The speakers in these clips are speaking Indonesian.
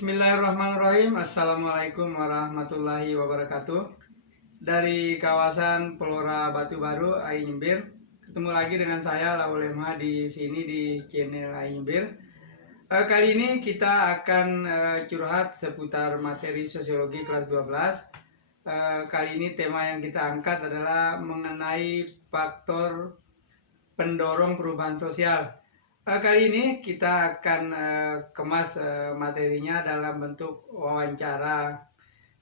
Bismillahirrahmanirrahim. Assalamualaikum warahmatullahi wabarakatuh. Dari kawasan Pelora Batu Baru, Ainyembir, ketemu lagi dengan saya Laul Lemha di sini di channel Ainyembir. Kali ini kita akan curhat seputar materi sosiologi kelas 12. Kali ini tema yang kita angkat adalah mengenai faktor pendorong perubahan sosial. Kali ini kita akan kemas materinya dalam bentuk wawancara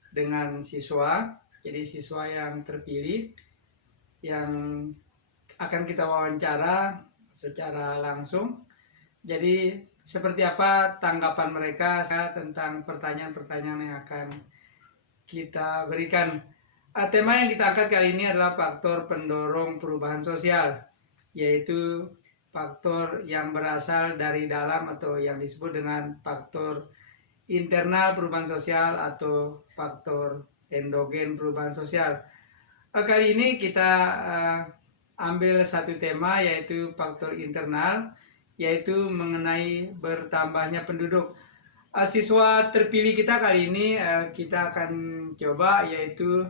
dengan siswa. Jadi siswa yang terpilih yang akan kita wawancara secara langsung. Jadi seperti apa tanggapan mereka tentang pertanyaan-pertanyaan yang akan kita berikan. Tema yang kita angkat kali ini adalah faktor pendorong perubahan sosial, yaitu faktor yang berasal dari dalam atau yang disebut dengan faktor internal perubahan sosial atau faktor endogen perubahan sosial. Kali ini kita ambil satu tema, yaitu faktor internal, yaitu mengenai bertambahnya penduduk. Siswa terpilih kita kali ini kita akan coba, yaitu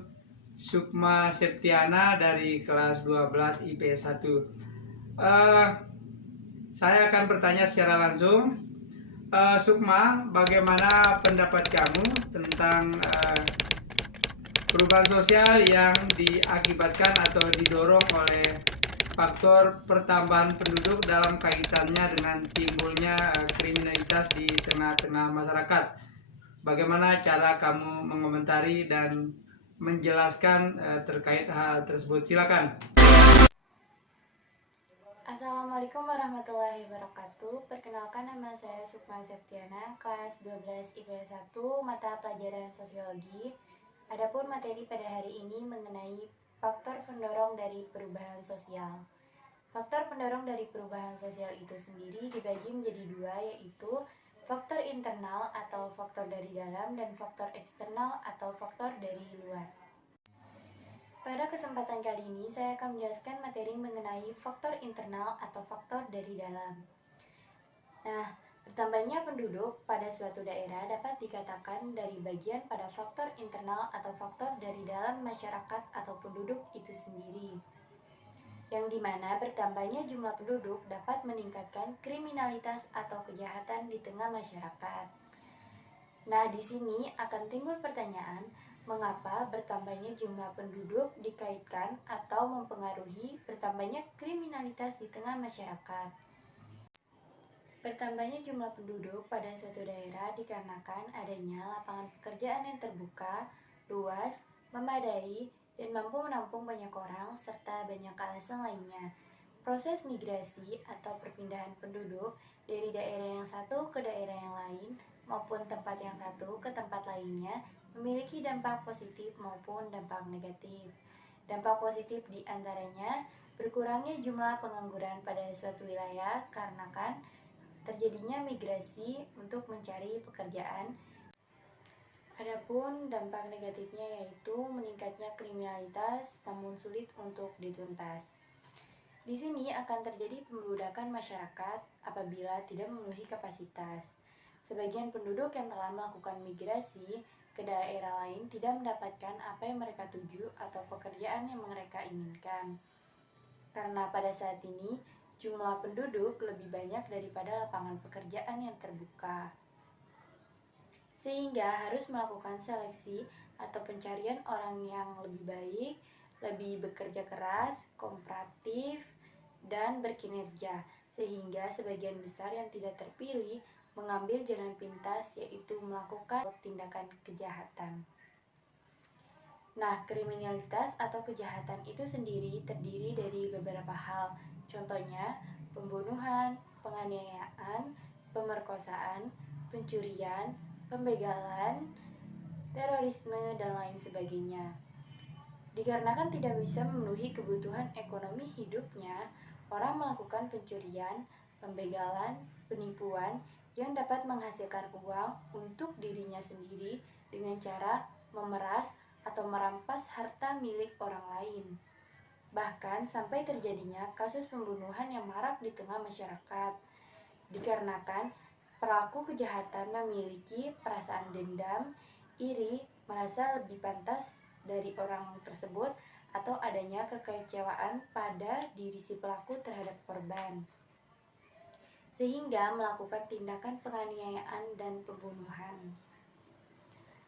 Sukma Septiana dari kelas 12 IPS 1. Saya akan bertanya secara langsung. Sukma, bagaimana pendapat kamu tentang perubahan sosial yang diakibatkan atau didorong oleh faktor pertambahan penduduk dalam kaitannya dengan timbulnya kriminalitas di tengah-tengah masyarakat? Bagaimana cara kamu mengomentari dan menjelaskan terkait hal tersebut? Silakan. Assalamualaikum warahmatullahi wabarakatuh. Perkenalkan, nama saya Sukma Septiana, kelas 12 IPS 1, mata pelajaran sosiologi. Adapun materi pada hari ini mengenai faktor pendorong dari perubahan sosial. Faktor pendorong dari perubahan sosial itu sendiri dibagi menjadi dua, yaitu faktor internal atau faktor dari dalam dan faktor eksternal atau faktor dari luar. Pada kesempatan kali ini, saya akan menjelaskan materi mengenai faktor internal atau faktor dari dalam. Nah, bertambahnya penduduk pada suatu daerah dapat dikatakan dari bagian pada faktor internal atau faktor dari dalam masyarakat atau penduduk itu sendiri, yang dimana bertambahnya jumlah penduduk dapat meningkatkan kriminalitas atau kejahatan di tengah masyarakat. Nah, di sini akan timbul pertanyaan, mengapa bertambahnya jumlah penduduk dikaitkan atau mempengaruhi bertambahnya kriminalitas di tengah masyarakat? Bertambahnya jumlah penduduk pada suatu daerah dikarenakan adanya lapangan pekerjaan yang terbuka, luas, memadai, dan mampu menampung banyak orang, serta banyak alasan lainnya. Proses migrasi atau perpindahan penduduk dari daerah yang satu ke daerah yang lain maupun tempat yang satu ke tempat lainnya memiliki dampak positif maupun dampak negatif. Dampak positif diantaranya berkurangnya jumlah pengangguran pada suatu wilayah karena terjadinya migrasi untuk mencari pekerjaan. Adapun dampak negatifnya yaitu meningkatnya kriminalitas namun sulit untuk dituntas. Di sini akan terjadi pembeludakan masyarakat apabila tidak memenuhi kapasitas. Sebagian penduduk yang telah melakukan migrasi ke daerah lain tidak mendapatkan apa yang mereka tuju atau pekerjaan yang mereka inginkan. Karena pada saat ini jumlah penduduk lebih banyak daripada lapangan pekerjaan yang terbuka, sehingga harus melakukan seleksi atau pencarian orang yang lebih baik, lebih bekerja keras, kooperatif, dan berkinerja, sehingga sebagian besar yang tidak terpilih mengambil jalan pintas, yaitu melakukan tindakan kejahatan. Nah, kriminalitas atau kejahatan itu sendiri terdiri dari beberapa hal, contohnya pembunuhan, penganiayaan, pemerkosaan, pencurian, pembegalan, terorisme, dan lain sebagainya. Dikarenakan tidak bisa memenuhi kebutuhan ekonomi hidupnya, orang melakukan pencurian, pembegalan, penipuan yang dapat menghasilkan uang untuk dirinya sendiri dengan cara memeras atau merampas harta milik orang lain. Bahkan sampai terjadinya kasus pembunuhan yang marak di tengah masyarakat, dikarenakan pelaku kejahatan memiliki perasaan dendam, iri, merasa lebih pantas dari orang tersebut, atau adanya kekecewaan pada diri si pelaku terhadap korban, sehingga melakukan tindakan penganiayaan dan pembunuhan.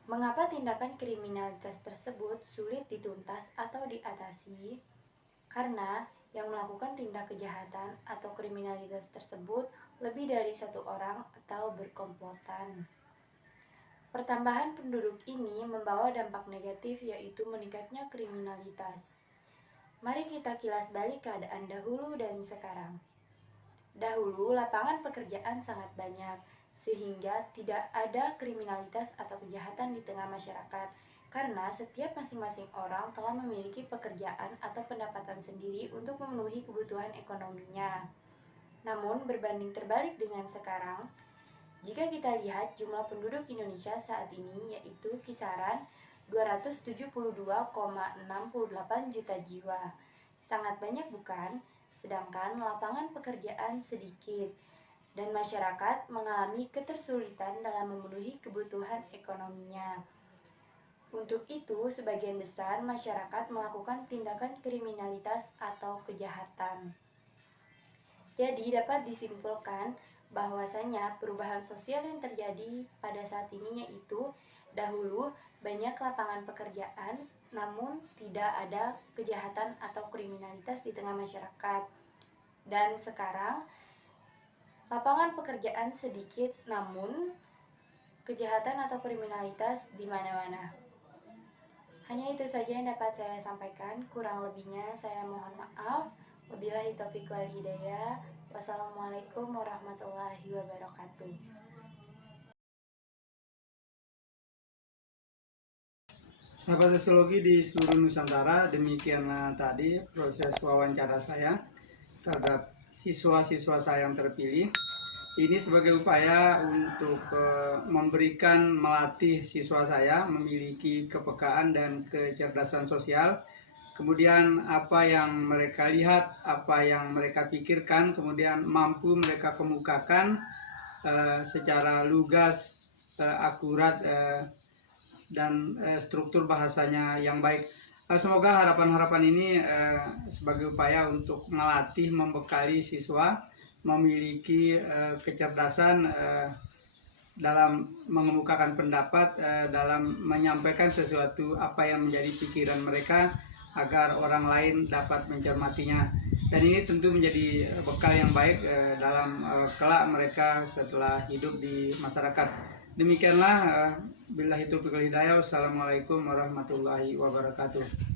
Mengapa tindakan kriminalitas tersebut sulit dituntas atau diatasi? Karena yang melakukan tindak kejahatan atau kriminalitas tersebut lebih dari satu orang atau berkomplotan. Pertambahan penduduk ini membawa dampak negatif, yaitu meningkatnya kriminalitas. Mari kita kilas balik keadaan dahulu dan sekarang. Dahulu lapangan pekerjaan sangat banyak, sehingga tidak ada kriminalitas atau kejahatan di tengah masyarakat, karena setiap masing-masing orang telah memiliki pekerjaan atau pendapatan sendiri untuk memenuhi kebutuhan ekonominya. Namun berbanding terbalik dengan sekarang, jika kita lihat jumlah penduduk Indonesia saat ini yaitu kisaran 272,68 juta jiwa. Sangat banyak bukan? Sedangkan lapangan pekerjaan sedikit dan masyarakat mengalami ketersulitan dalam memenuhi kebutuhan ekonominya. Untuk itu, sebagian besar masyarakat melakukan tindakan kriminalitas atau kejahatan. Jadi dapat disimpulkan bahwasanya perubahan sosial yang terjadi pada saat ini yaitu dahulu banyak lapangan pekerjaan namun tidak ada kejahatan atau kriminalitas di tengah masyarakat. Dan sekarang lapangan pekerjaan sedikit namun kejahatan atau kriminalitas di mana-mana. Hanya itu saja yang dapat saya sampaikan, kurang lebihnya saya mohon maaf. Wabillahi taufiq wal hidayah. Wassalamualaikum warahmatullahi wabarakatuh. Sahabat sosiologi di seluruh Nusantara, demikianlah tadi proses wawancara saya terhadap siswa-siswa saya yang terpilih. Ini sebagai upaya untuk melatih siswa saya memiliki kepekaan dan kecerdasan sosial. Kemudian apa yang mereka lihat, apa yang mereka pikirkan, kemudian mampu mereka kemukakan secara lugas, akurat, dan struktur bahasanya yang baik. Semoga harapan-harapan ini sebagai upaya untuk melatih, membekali siswa memiliki kecerdasan dalam mengemukakan pendapat, dalam menyampaikan sesuatu apa yang menjadi pikiran mereka agar orang lain dapat mencermatinya. Dan ini tentu menjadi bekal yang baik dalam kelak mereka setelah hidup di masyarakat. Demikianlah, billahi taufiq wal hidayah. Wassalamualaikum warahmatullahi wabarakatuh.